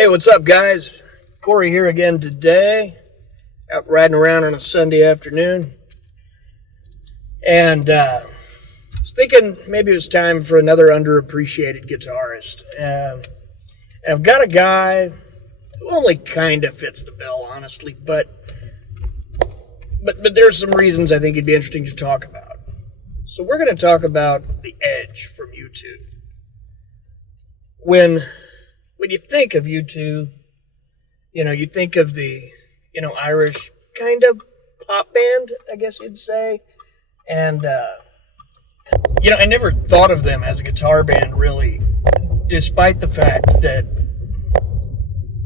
Hey, what's up, guys? Corey here again today. Out riding around on a Sunday afternoon. And was thinking maybe it was time for another underappreciated guitarist. And I've got a guy who only kind of fits the bill, honestly. But there's some reasons I think it'd be interesting to talk about. So we're going to talk about The Edge from U2. When you think of U2, you think of the, Irish kind of pop band, I guess you'd say. And, I never thought of them as a guitar band, really, despite the fact that,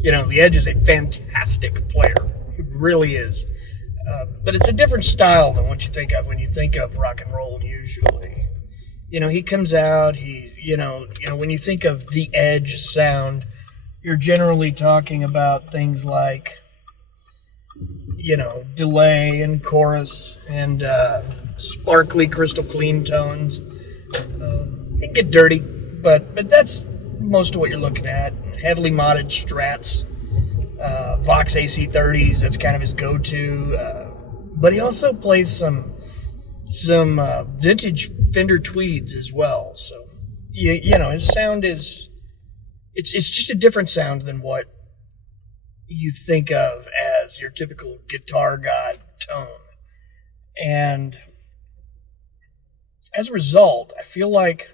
The Edge is a fantastic player. He really is. But it's a different style than what you think of when you think of rock and roll, usually. He comes out, when you think of the Edge sound, you're generally talking about things like, delay and chorus and sparkly, crystal clean tones. It can get dirty, but that's most of what you're looking at. Heavily modded Strats, Vox AC30s, that's kind of his go-to. But he also plays some vintage Fender Tweeds as well. So, his sound is, it's just a different sound than what you think of as your typical guitar god tone. And as a result, I feel like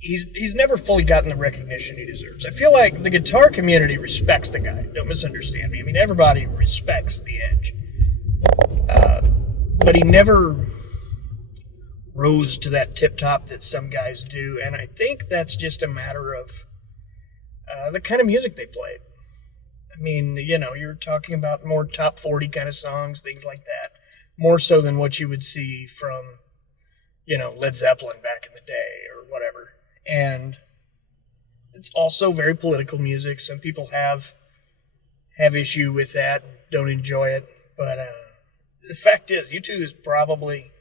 he's never fully gotten the recognition he deserves. I feel like the guitar community respects the guy. Don't misunderstand me. I mean, everybody respects The Edge. But he never rose to that tip top that some guys do, and I think that's just a matter of the kind of music they played. I mean, you're talking about more top 40 kind of songs, things like that, more so than what you would see from, Led Zeppelin back in the day or whatever. And it's also very political music. Some people have issue with that, don't enjoy it, but the fact is, U2 is probably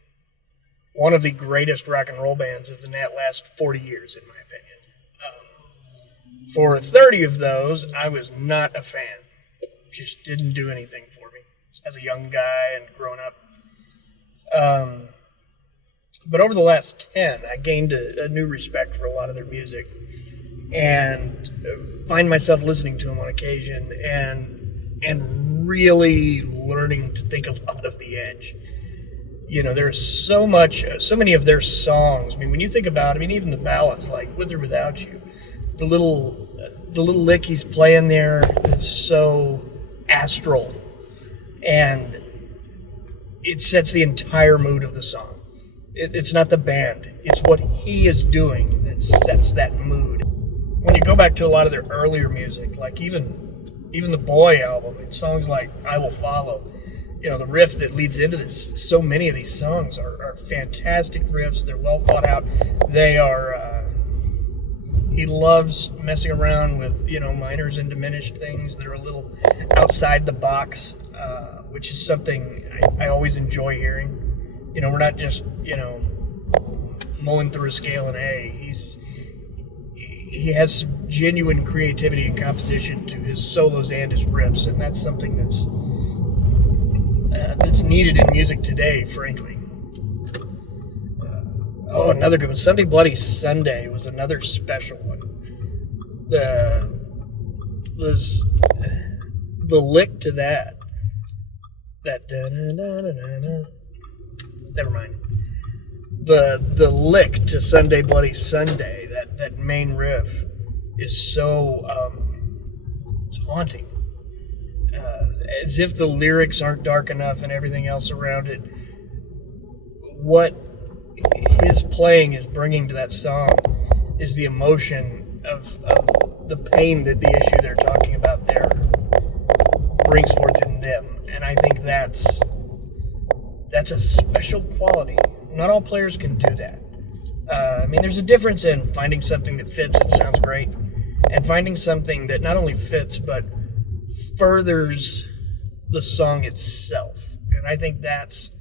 one of the greatest rock and roll bands of the last 40 years, in my opinion. For 30 of those, I was not a fan. Just didn't do anything for me as a young guy and growing up. But over the last 10, I gained a new respect for a lot of their music and find myself listening to them on occasion and really learning to think a lot of The Edge. There's so many of their songs. I mean, when you think about, even the ballads like With or Without You, the little lick he's playing there, it's so astral, and it sets the entire mood of the song. It's not the band, it's what he is doing that sets that mood. When you go back to a lot of their earlier music, like even the Boy album, and songs like I Will Follow, the riff that leads into this, so many of these songs are fantastic riffs. They're well thought out. They are, he loves messing around with, minors and diminished things that are a little outside the box, which is something I always enjoy hearing. We're not just, mulling through a scale in A. He has some genuine creativity and composition to his solos and his riffs, and that's something that's needed in music today, frankly. Another good one. Sunday Bloody Sunday was another special one. The lick to that never mind. The lick to Sunday Bloody Sunday, that main riff, is so it's haunting. As if the lyrics aren't dark enough and everything else around it, what his playing is bringing to that song is the emotion of the pain that the issue they're talking about there brings forth in them. And I think that's a special quality. Not all players can do that. There's a difference in finding something that fits and sounds great, and finding something that not only fits, but furthers the song itself. And I think that's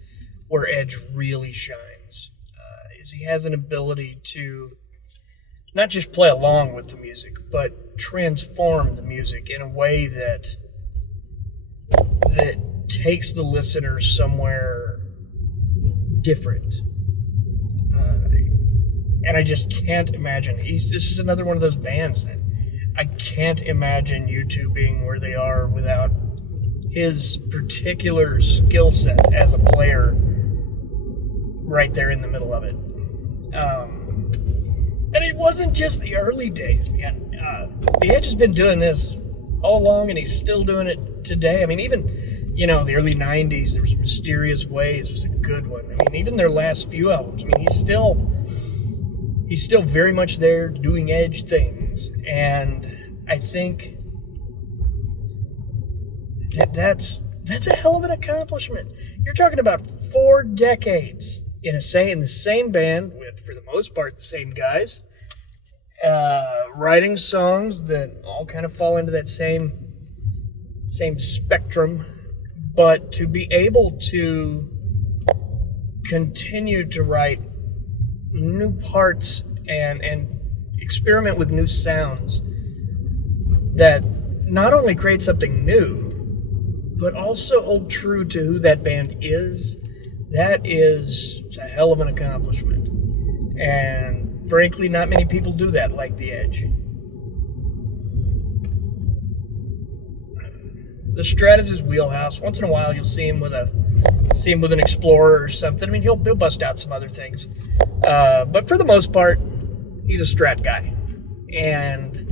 where Edge really shines, is he has an ability to not just play along with the music, but transform the music in a way that takes the listener somewhere different. And I just can't imagine. This is another one of those bands that I can't imagine U2 being where they are without his particular skill set as a player right there in the middle of it. And it wasn't just the early days, man. The Edge has been doing this all along, and he's still doing it today. I mean, even, the early 90s, there was Mysterious Ways was a good one. I mean, even their last few albums, I mean, he's still very much there doing Edge things. And I think that's a hell of an accomplishment. You're talking about 4 decades in the same band with, for the most part, the same guys, writing songs that all kind of fall into that same spectrum, but to be able to continue to write new parts and experiment with new sounds that not only create something new, but also hold true to who that band is. That is a hell of an accomplishment. And frankly, not many people do that like the Edge. The Strat is his wheelhouse. Once in a while, you'll see him with an Explorer or something. I mean, he'll bust out some other things. But for the most part, he's a Strat guy. And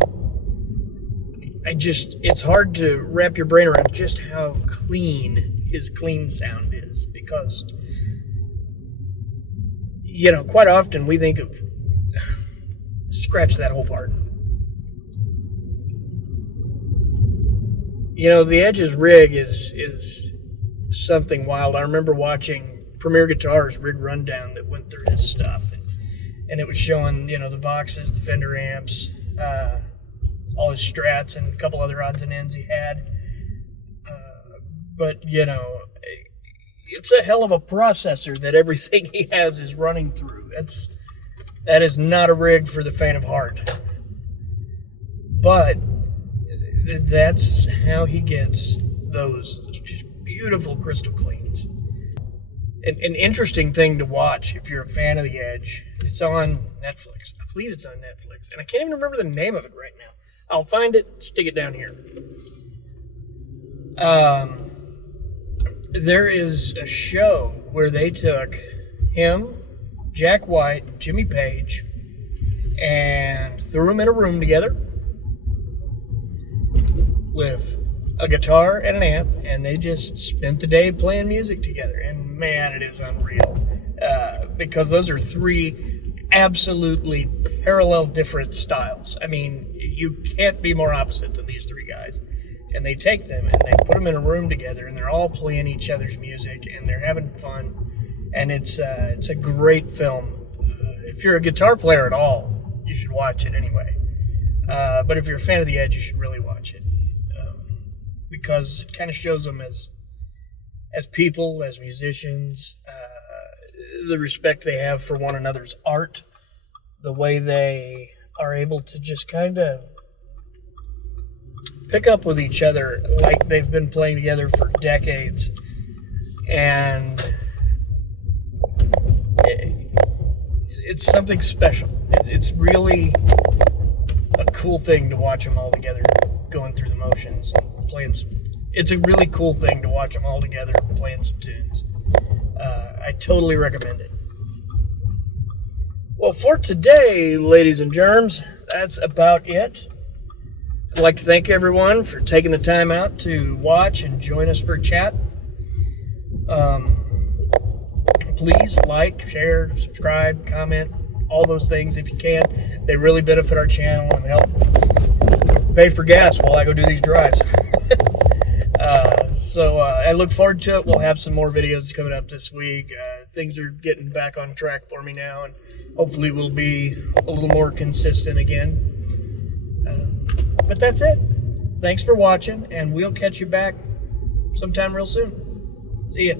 it's hard to wrap your brain around just how clean his clean sound is, because quite often we think of scratch that whole part. The Edge's rig is something wild. I remember watching Premier Guitar's rig rundown that went through his stuff, and it was showing the Voxes, the Fender amps, all his Strats, and a couple other odds and ends he had. But it's a hell of a processor that everything he has is running through. That is not a rig for the faint of heart. But that's how he gets those just beautiful crystal cleans. An interesting thing to watch if you're a fan of the Edge. It's on Netflix. I believe it's on Netflix, and I can't even remember the name of it right now. I'll find it, stick it down here. There is a show where they took him, Jack White, Jimmy Page, and threw them in a room together with a guitar and an amp, and they just spent the day playing music together. And man, it is unreal, because those are 3 absolutely parallel different styles. I mean, you can't be more opposite than these 3 guys. And they take them and they put them in a room together, and they're all playing each other's music, and they're having fun. And it's a great film. If you're a guitar player at all, you should watch it anyway. But if you're a fan of the Edge, you should really watch it, because it kind of shows them as people, as musicians, the respect they have for one another's art, the way they are able to just kind of pick up with each other like they've been playing together for decades. And it's something special. It's really a cool thing to watch them all together going through the motions and playing some. It's a really cool thing to watch them all together playing some tunes. I totally recommend it. Well, for today, ladies and germs, that's about it. I'd like to thank everyone for taking the time out to watch and join us for a chat. Please like, share, subscribe, comment, all those things if you can. They really benefit our channel and help pay for gas while I go do these drives. So I look forward to it. We'll have some more videos coming up this week. Things are getting back on track for me now, and hopefully we'll be a little more consistent again. But that's it. Thanks for watching, and we'll catch you back sometime real soon. See ya.